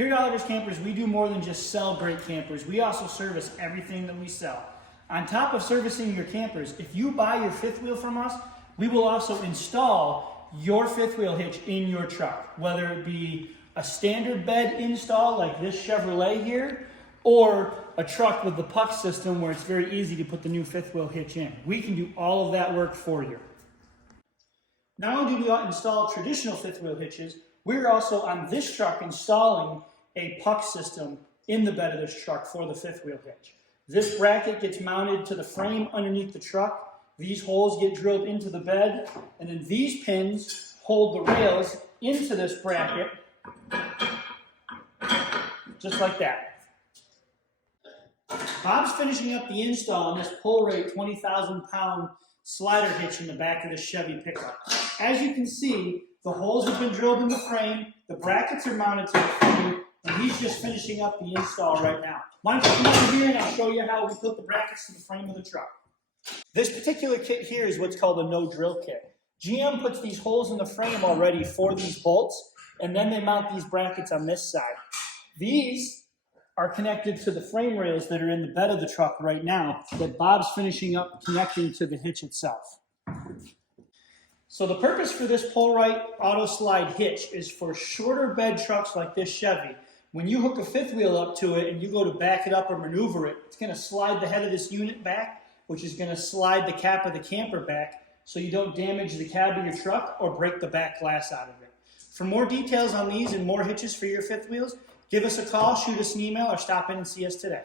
Here at Oliver's Campers, we do more than just sell great campers. We also service everything that we sell. On top of servicing your campers, if you buy your fifth wheel from us, we will also install your fifth wheel hitch in your truck, whether it be a standard bed install like this Chevrolet here, or a truck with the puck system where it's very easy to put the new fifth wheel hitch in. We can do all of that work for you. Not only do we install traditional fifth wheel hitches, we're also on this truck installing a puck system in the bed of this truck for the fifth wheel hitch. This bracket gets mounted to the frame underneath the truck. These holes get drilled into the bed, and then these pins hold the rails into this bracket, just like that. Bob's finishing up the install on this pull rate 20,000-pound slider hitch in the back of this Chevy pickup. As you can see, the holes have been drilled in the frame, the brackets are mounted to the frame, and he's just finishing up the install right now. Why don't you come over here and I'll show you how we put the brackets to the frame of the truck. This particular kit here is what's called a no-drill kit. GM puts these holes in the frame already for these bolts, and then they mount these brackets on this side. These are connected to the frame rails that are in the bed of the truck right now that Bob's finishing up connecting to the hitch itself. So the purpose for this pull-right auto slide hitch is for shorter bed trucks like this Chevy. When you hook a fifth wheel up to it and you go to back it up or maneuver it, it's going to slide the head of this unit back, which is going to slide the cap of the camper back so you don't damage the cab of your truck or break the back glass out of it. For more details on these and more hitches for your fifth wheels, give us a call, shoot us an email, or stop in and see us today.